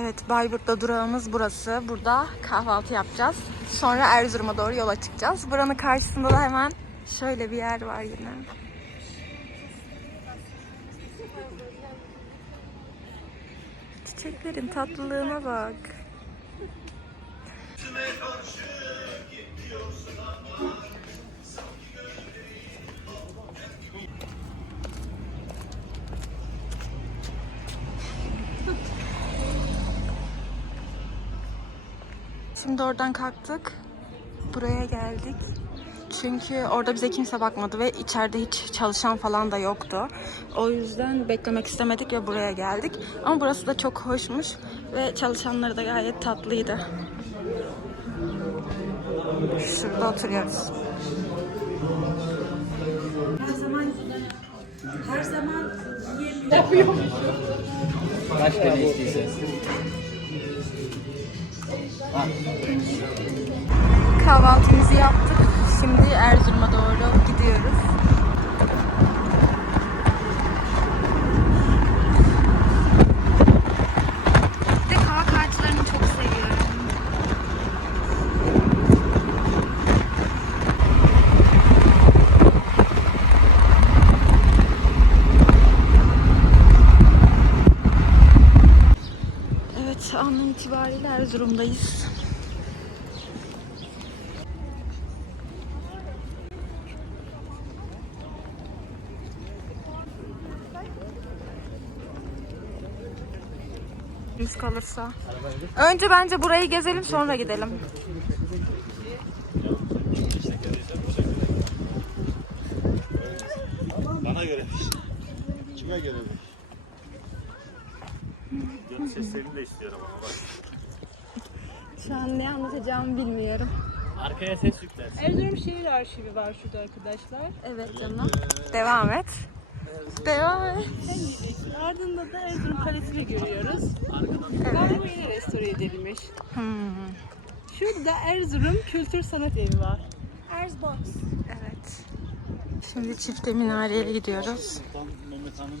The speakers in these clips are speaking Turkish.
Evet Bayburt'ta durağımız burası. Burada kahvaltı yapacağız. Sonra Erzurum'a doğru yola çıkacağız. Buranın karşısında da hemen şöyle bir yer var yine. Çiçeklerin tatlılığına bak. Şimdi oradan kalktık. Buraya geldik. Çünkü orada bize kimse bakmadı ve içeride hiç çalışan falan da yoktu. O yüzden beklemek istemedik ve buraya geldik. Ama burası da çok hoşmuş ve çalışanları da gayet tatlıydı. Şurada oturuyoruz. Kaç tane istiyorsunuz? Kahvaltımızı yaptık. Şimdi Erzurum'a doğru gidiyoruz. Bir de kavak ağaçlarını çok seviyorum. Evet, an itibariyle Erzurum'dayız. Biz kalırsa. Önce bence burayı gezelim sonra gidelim. Bana göre. Kime göre? Yok seslerini de istiyorum ama bak. Şu an ne anlatacağımı bilmiyorum. Arkaya ses yüklersin. Erzurum Şehir Arşivi var şurada arkadaşlar. Evet canım. Devam et. Devam et. Ardında da Erzurum Kalesi'ni görüyoruz. Galiba yeni restore edilmiş. Hmm. Şurada Erzurum Kültür Sanat Evi var. Evet. Şimdi çifte minareye gidiyoruz. Mehmet Han'ın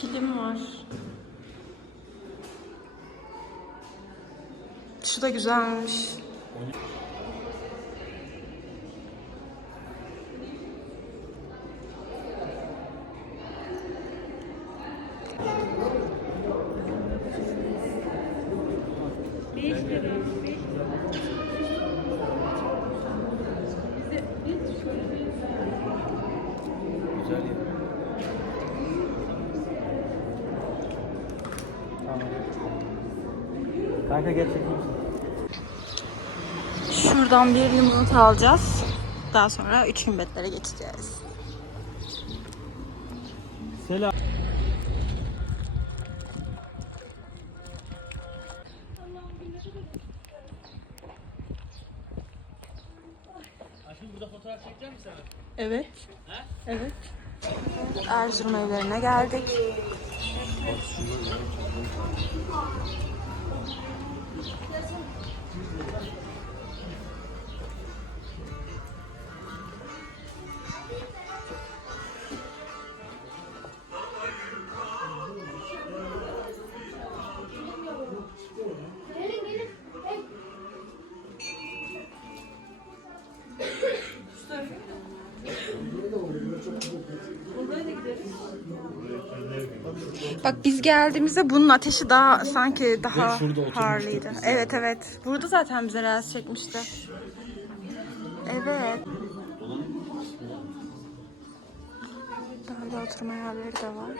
Kilim var. Şu da güzelmiş. Güzel ya. Tamam. Kanka gel çekeyim. Şuradan bir limonata alacağız. Daha sonra üç gün betlere geçeceğiz. Selam. Evet. Evet. Erzurum evlerine geldik. Gelin gelin, hey. Ne Burada Bak biz geldiğimizde bunun ateşi daha sanki daha harlıydı. Evet evet. Burada zaten bize reels çekmişti. Evet. Böyle oturma yerleri de var.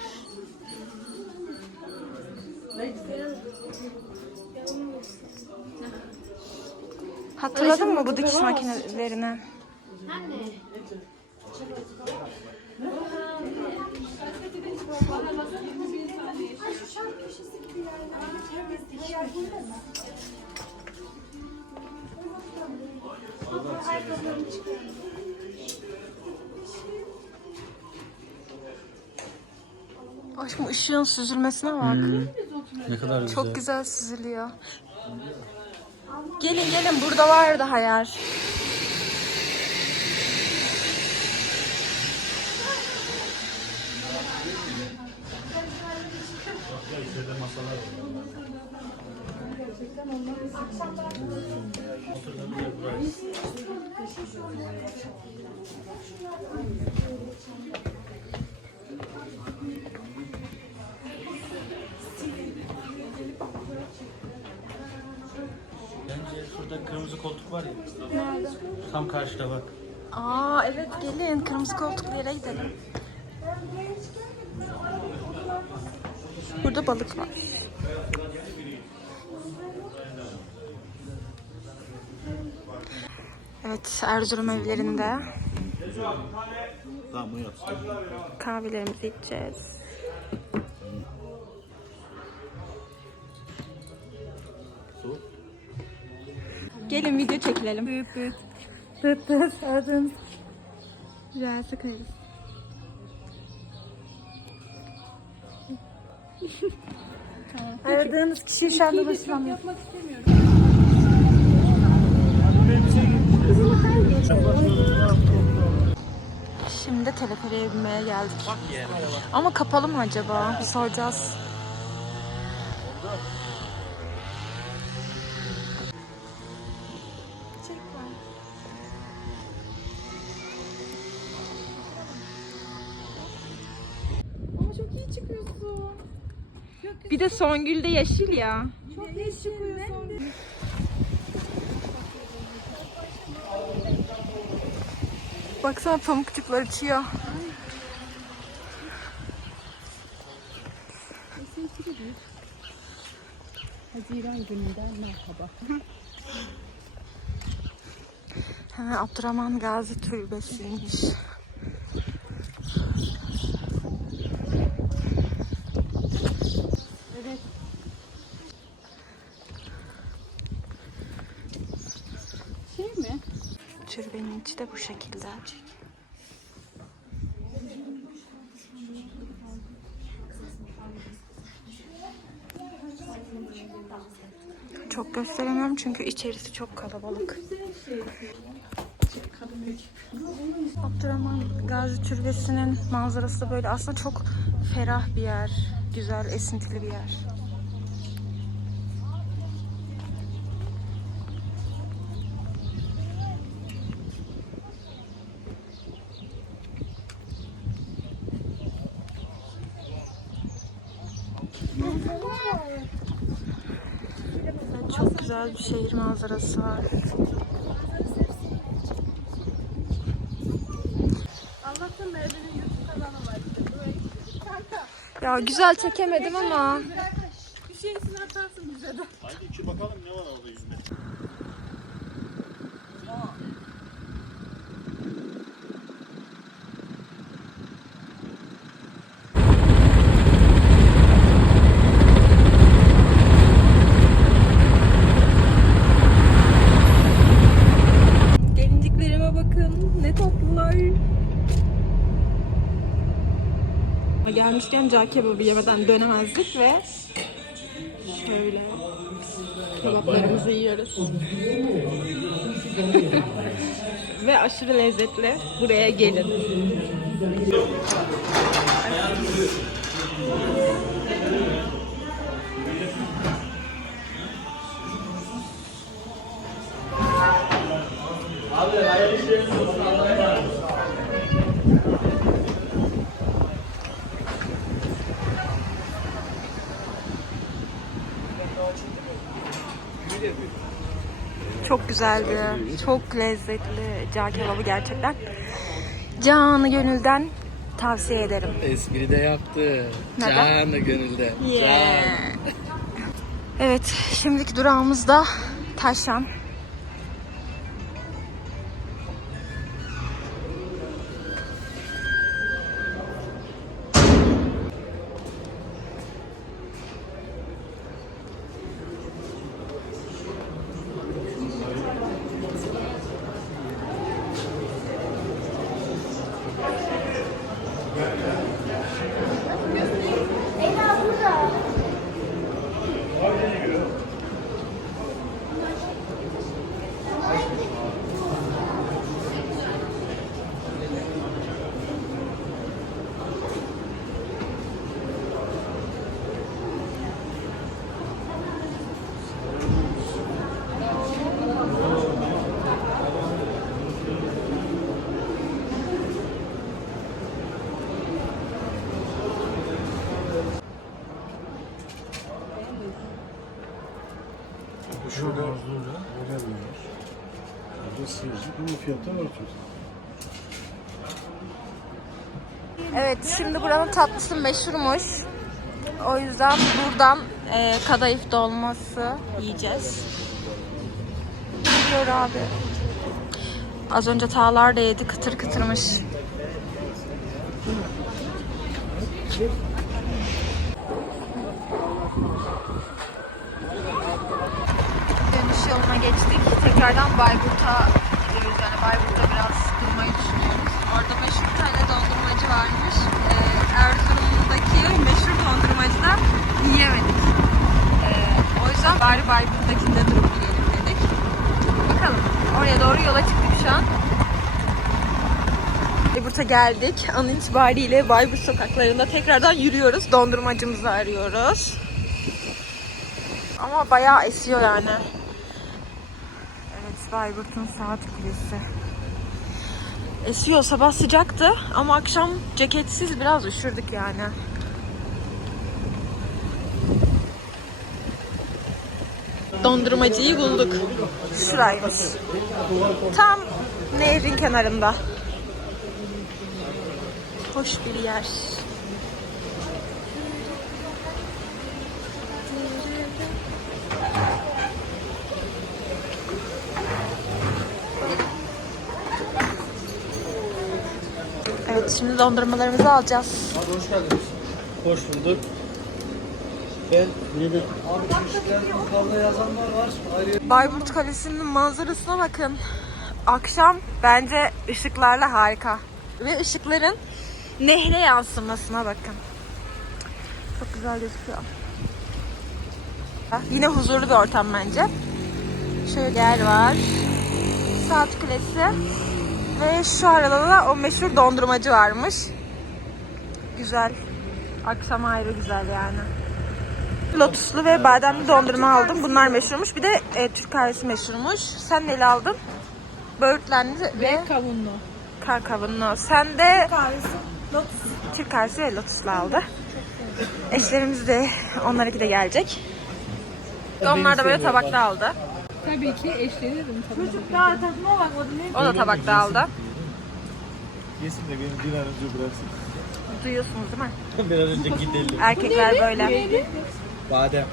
Hatırladın mı bu dikiş makinelerini? Aşkım ışığın süzülmesine bak. Ne kadar güzel. Çok güzel süzülüyor. Gelin gelin burada var daha yer. Bence şurada kırmızı koltuk var ya. Tam karşıda bak. Aa evet gelin kırmızı koltuklu yere gidelim. Burada balık var. Evet Erzurum evlerinde Tamam bu yapsın. kahvelerimizi içeceğiz. Gelin video çekilelim. Büyük büyük. Tıt tıt Erzurum. Güzel sıkayız. Aradığınız kişi şu anda ulaşılamıyor. Şimdi teleferiğe binmeye geldik. Ama kapalı mı acaba? Bir soracağız. Ama çok iyi çıkıyorsun. Bir de Songül'de yeşil ya. Çok iyi çıkıyorsun. Baksana pamukçuklar uçuyor. Haziran gününden merhaba. Ha, Abdurrahman Gazi Türbesi'ymiş. Türbenin içi de bu şekilde. Çok gösteremiyorum çünkü içerisi çok kalabalık. Abdurrahman Gazi Türbesi'nin manzarası da böyle aslında çok ferah bir yer. Güzel, esintili bir yer. Çok güzel bir şehir manzarası var. Allah'tan Merve'nin YouTube kanalı var işte. Buraya gidelim. Kanka Ya güzel çekemedim ama bir şeysini atarsın bize de. Haydi iki bakalım ne var orada cağ kebabı yemeden dönemezdik ve şöyle kebaplarımızı yiyoruz. ve aşırı lezzetli. Buraya gelin. Güzeldi. Çok lezzetli cağ kebabı gerçekten. Canı gönülden tavsiye ederim. Espri de yaptı. Neden? Canı gönülde. Yeah. Evet, şimdiki durağımız da Taşan. Şurada veremiyorlar. Burada sıyırcı. Bunun fiyatı var. Evet, şimdi buranın tatlısı meşhurmuş. O yüzden buradan e, kadayıf dolması yiyeceğiz. Geliyor abi. Az önce Tağlar da yedi, kıtır kıtırmış. Dönüş yoluna geçtik. Tekrardan Bayburt'a gidiyoruz. Yani Bayburt'ta biraz durmayı düşünüyoruz. Orada meşhur bir tane dondurmacı varmış. Ee, Erzurum'daki meşhur dondurmacıda yiyemedik. Ee, o yüzden bari Bayburt'takinde durup yiyelim dedik. Bakalım. Oraya doğru yola çıktık şu an. Bayburt'a geldik. An itibariyle Bayburt sokaklarında tekrardan yürüyoruz. Dondurmacımızı arıyoruz. Ama bayağı esiyor yani. Bayburt'un saat kulesi. Esiyor, sabah sıcaktı ama akşam ceketsiz biraz üşürdük yani. Dondurmacıyı bulduk. Şuraymış. Tam nehrin kenarında. Hoş bir yer. Evet şimdi dondurmalarımızı alacağız. Abi hoş geldiniz. Hoş bulduk. Ben Abi çeşitler fazla yazanlar var. Ayrı Bayburt Kalesi'nin manzarasına bakın. Akşam bence ışıklarla harika. Ve ışıkların nehre yansımasına bakın. Çok güzel gözüküyor. Yine huzurlu bir ortam bence. Şöyle yer var. Saat Kulesi. Ve şu arada da o meşhur dondurmacı varmış. Güzel. Akşam ayrı güzel yani. Lotuslu ve bademli dondurma aldım. Bunlar meşhurmuş. Bir de e, Türk kahvesi meşhurmuş. Sen neyle aldın? Böğürtlenli ve Ve kavunlu. kar kavunlu. Sen de Kahvesi lotus. Türk kahvesi ve lotuslu aldı. Eşlerimiz de onlarınki de gelecek. Onlar da böyle tabakta aldı. Tabii ki eşlenirim tabii. Çocuk daha tadına bakmadı. Ne? O da tabakta aldı. Yesin de beni bir an önce bıraksın. Duyuyorsunuz değil mi? bir an önce gidelim. Erkekler böyle. Badem.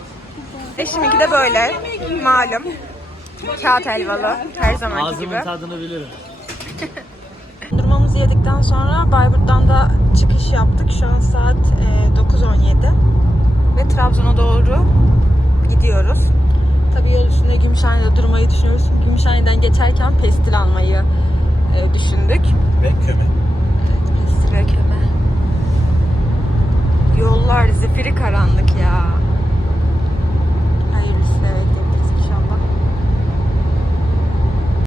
Eşiminki de böyle. Malum. Kağıt helvalı. Her zamanki gibi. Ağzımın tadını bilirim. Dondurmamızı yedikten sonra Bayburt'tan da çıkış yaptık. Şu an saat e, 9.17 ve Trabzon'a doğru gidiyoruz. Tabii yol üstünde Gümüşhane'de durmayı düşünüyoruz. Gümüşhane'den geçerken pestil almayı e, düşündük. Ve köme. Pestil ve köme. Yollar zifiri karanlık ya.